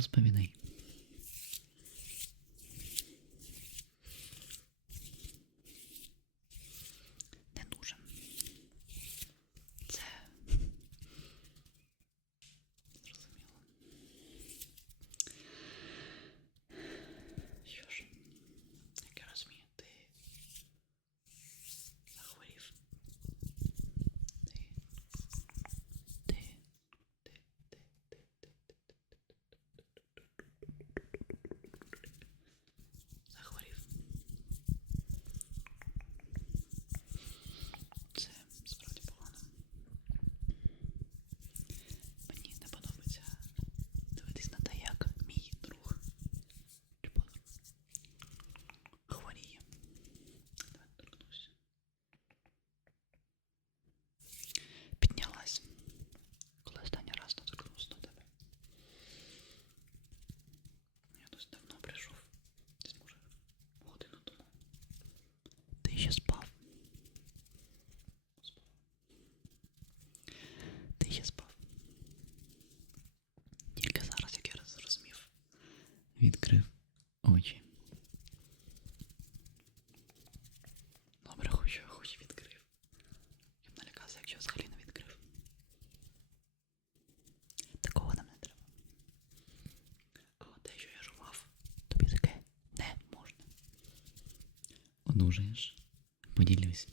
розповідей. одужаєш. Поділюсь.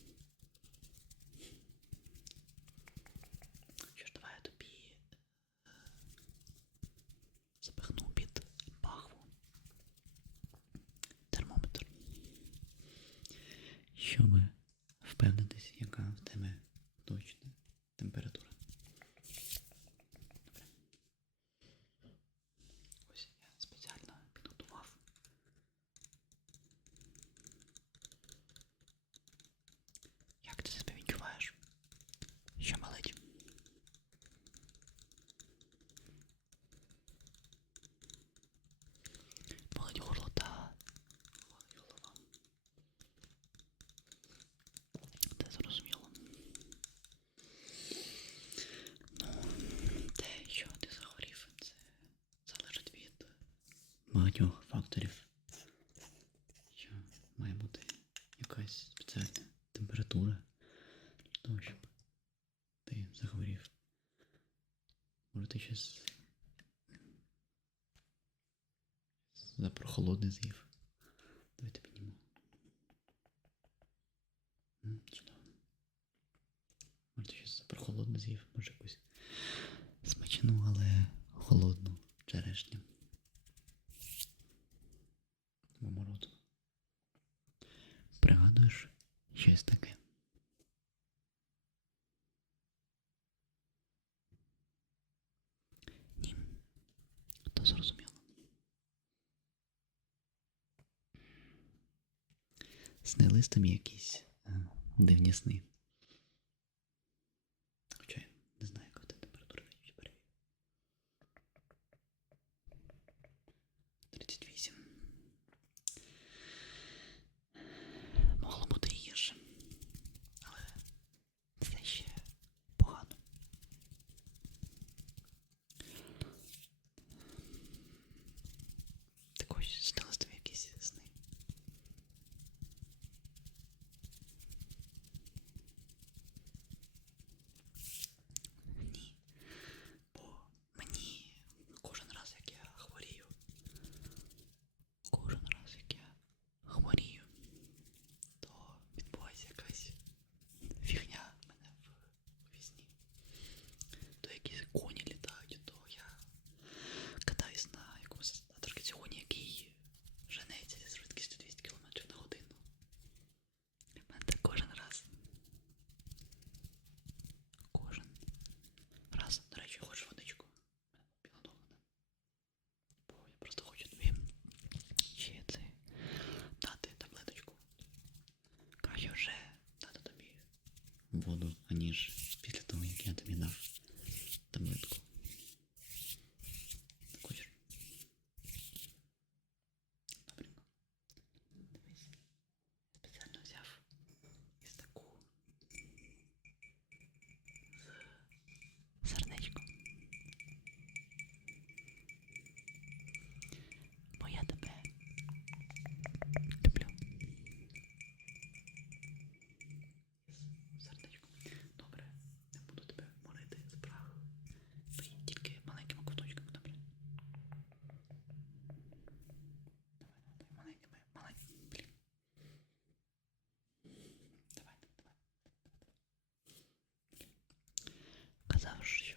щось. За прохолодний з'їв. Давайте піднімо. Чудово. Може щось за прохолодний з'їв, може якусь смачну, але холодну черешню. снились там якісь е, дивні сни. ніж після того, як я тобі дав. завжди.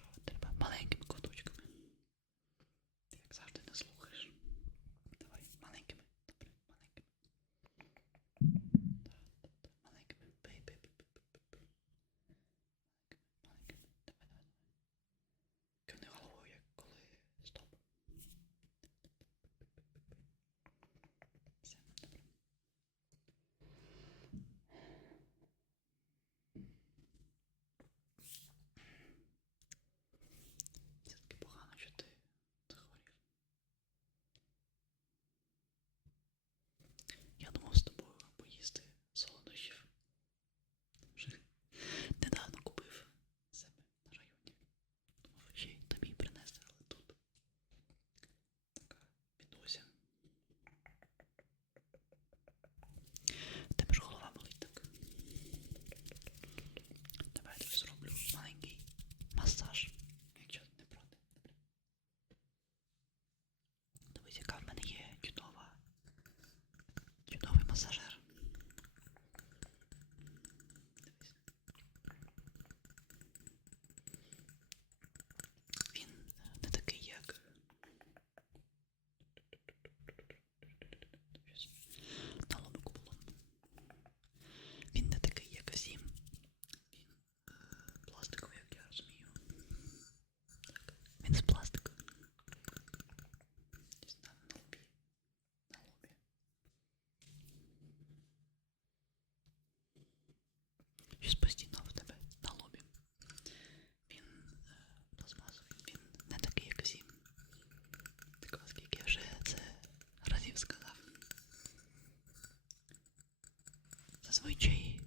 звичаї.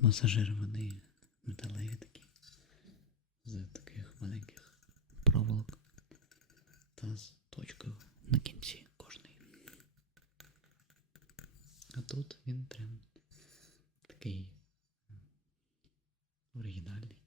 масажирований металеві такі з таких маленьких проволок та з точкою на кінці кожної. А тут він прям такий оригінальний.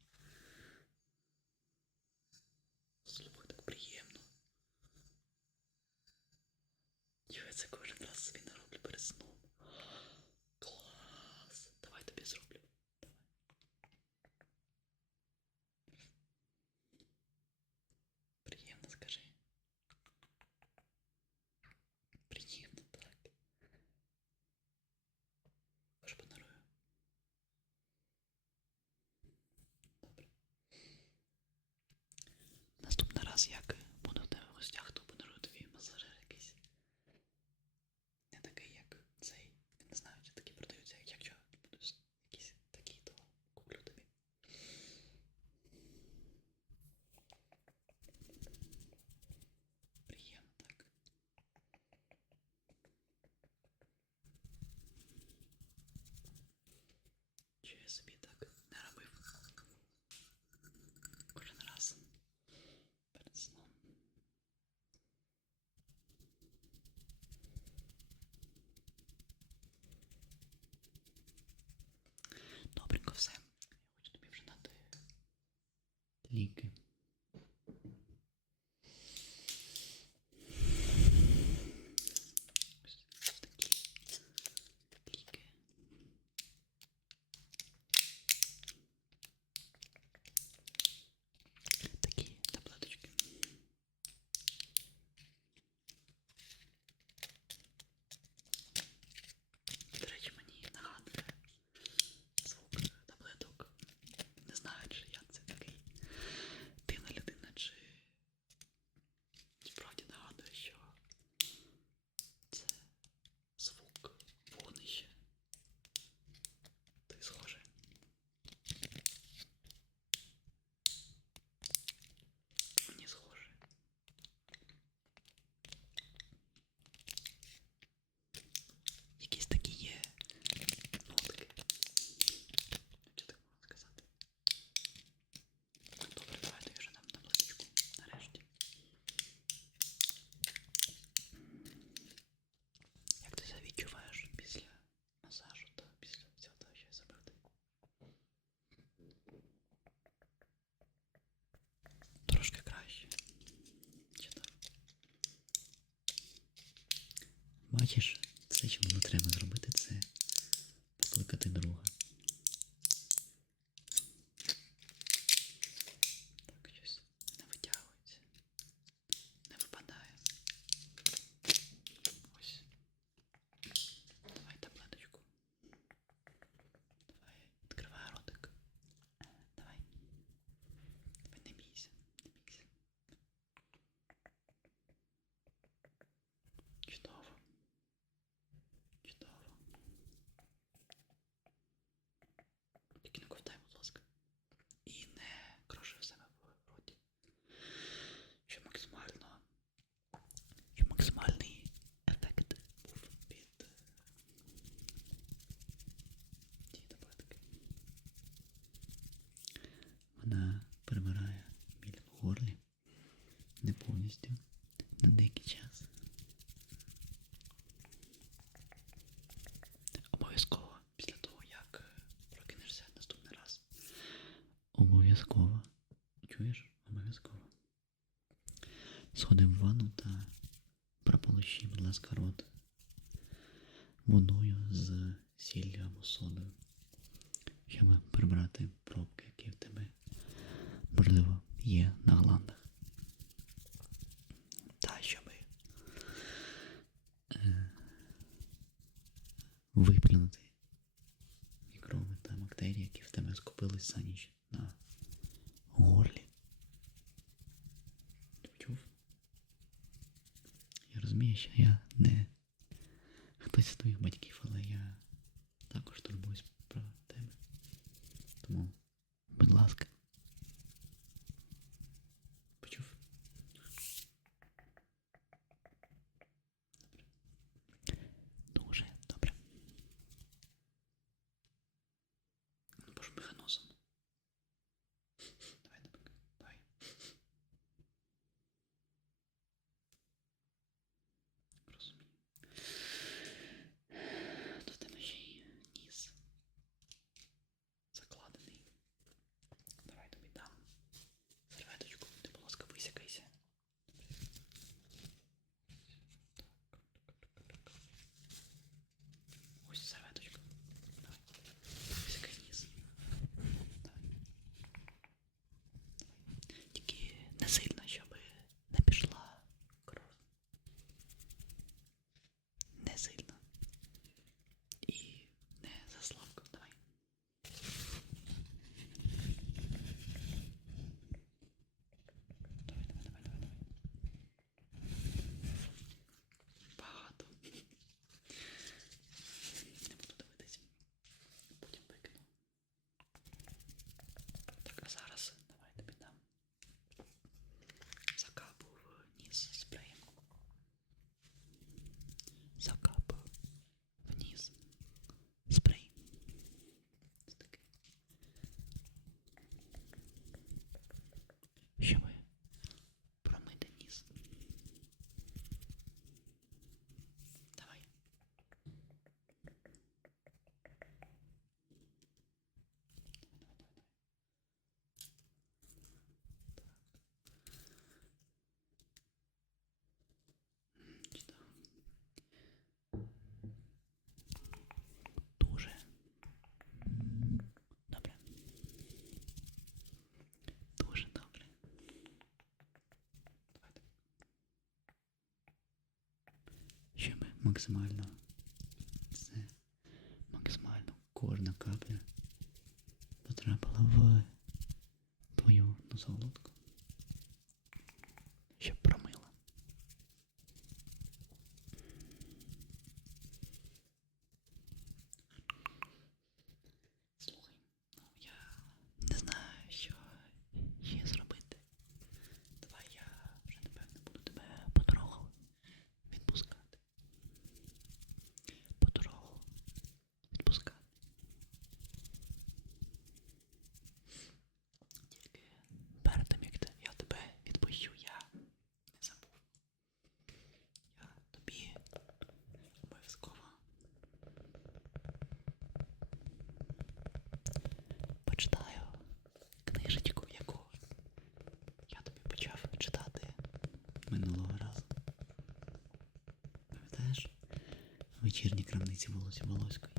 Straßjacke. link. бачиш, все, що нам треба зробити, це покликати друга. Обов'язково. Чуєш? Обов'язково. Сходи в ванну та прополощи, будь ласка, рот водою з сіллю або содою, щоб прибрати пробки, які в тебе, можливо, є на гландах. Та щоб е, виплюнути мікроби та бактерії, які в тебе скупились за ніч на горлі. Ти почув? Я не хтось з твоїх батьків, але я максимально. Все, максимально. Кожна капля потрапила в твою носоглотку. Щоб промила. Слухай, ну я не знаю, що ще зробити. Давай я вже напевне буду тебе потроху відпускати. Потроху відпускати. Тільки перед тим, як те- я тебе відпущу, я не забув. Я тобі обов'язково почитаю книжечку, яку я тобі почав читати минулого разу. Пам'ятаєш? Вечірні крамниці Волосі Волоської.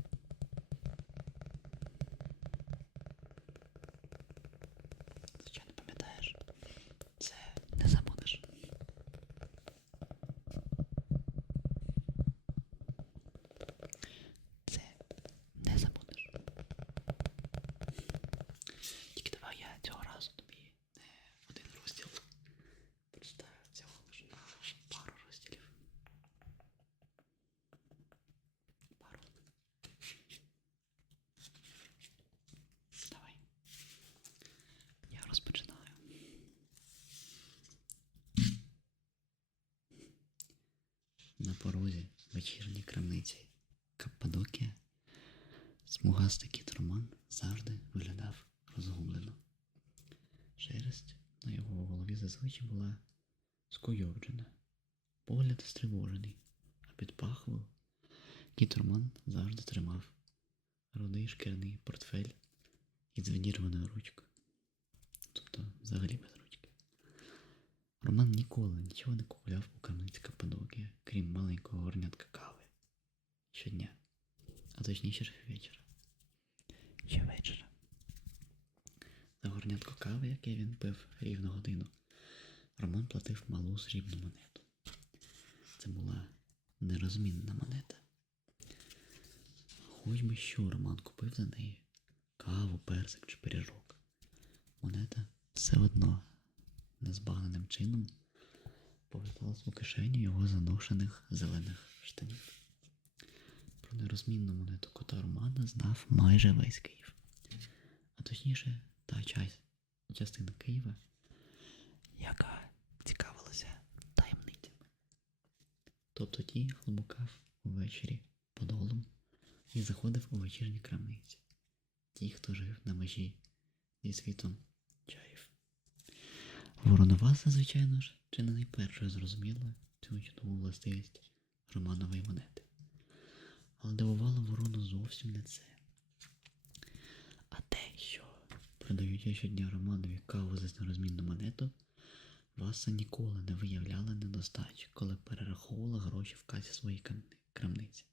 На порозі вечірній крамниці Каппадокія смугастий кіт завжди виглядав розгублено. Шерсть на його голові зазвичай була скойовджена, погляд стривожений, а під пахвою кіт завжди тримав рудий шкірний портфель із відірваною ручкою. Ніколи нічого не купував у крамниці Каппадокії, крім маленького горнятка кави. Щодня, а точніше щовечора. Щовечора. За горнятко кави, яке він пив рівно годину, Роман платив малу срібну монету. Це була нерозмінна монета. Хоч би що Роман купив за неї каву, персик чи пиріжок. Монета все одно незбагненим чином поверталась у кишеню його заношених зелених штанів. Про нерозмінну монету кота Романа знав майже весь Київ. А точніше, та часть, частина Києва, яка цікавилася таємницями. Тобто ті, хто блукав увечері подолом і заходив у вечірні крамниці. Ті, хто жив на межі зі світом. Вороноваса, звичайно ж, чи не найперше зрозуміла цю чудову властивість Романової монети. Але дивувало ворону зовсім не це. А те, що, продаючи щодня Романові каву за нерозмінну монету, Васа ніколи не виявляла недостачі, коли перераховувала гроші в касі своїй крамниці.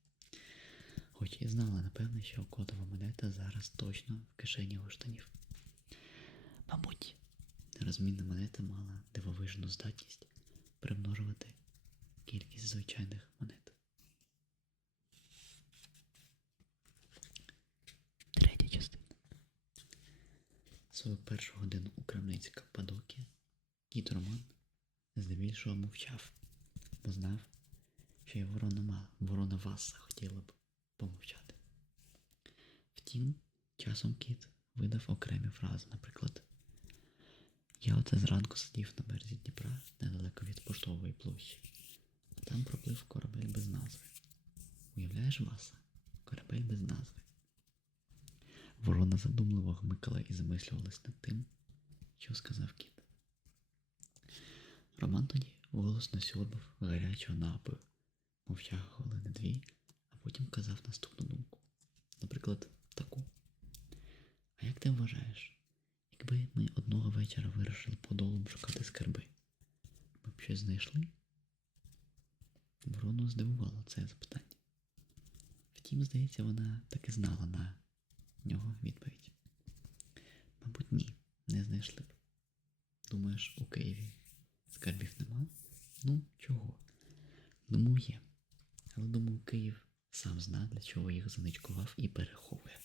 Хоч і знала, напевне, що котова монета зараз точно в кишені його штанів. Мабуть, нерозмінна монета мала дивовижну здатність примножувати кількість звичайних монет. Третя частина. Свою першу годину у крамниці Каппадокія кіт Роман здебільшого мовчав, бо знав, що й ворона, ма- ворона Васа хотіла б помовчати. Втім, часом кіт видав окремі фрази, наприклад, я оце зранку сидів на березі Дніпра недалеко від поштової площі, а там проплив корабель без назви. Уявляєш, Васа? Корабель без назви. Ворона задумливо гмикала і замислювалась над тим, що сказав кіт. Роман тоді голосно сьорбав гарячого напою, мовчав хвилини дві, а потім казав наступну думку. Наприклад, таку. А як ти вважаєш, якби ми одного вечора вирішили подолом шукати скарби, ми б щось знайшли? Ворону здивувало це запитання. Втім, здається, вона таки знала на нього відповідь. Мабуть, ні, не знайшли б. Думаєш, у Києві скарбів нема? Ну, чого? Думаю, є. Але думаю, Київ сам зна, для чого їх заничкував і переховує.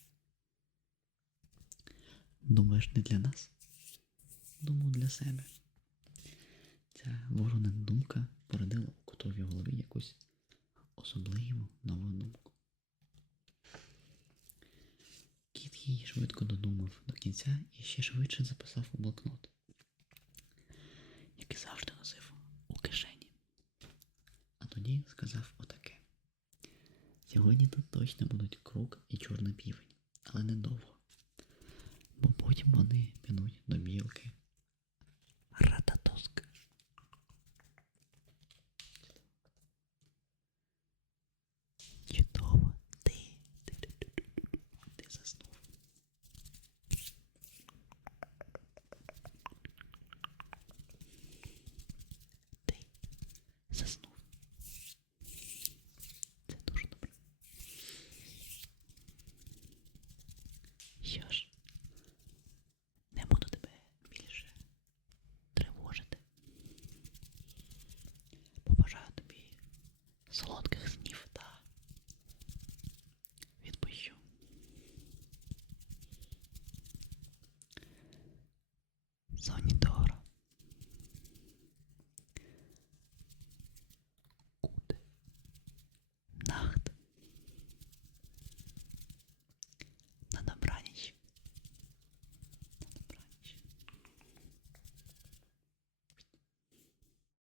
Думаєш, не для нас? Думаю, для себе. Ця ворона думка породила у котовій голові якусь особливу нову думку. Кіт її швидко додумав до кінця і ще швидше записав у блокнот, який завжди носив у кишені. А тоді сказав отаке. Сьогодні тут точно будуть крук і чорний півень, але недовго. Бо потім вони підуть до білки. Рататуска. Чудово. Ти. Ти-ти-ти-ти-ти. Ти заснув. Ти заснув. Це дуже добре. Що ж,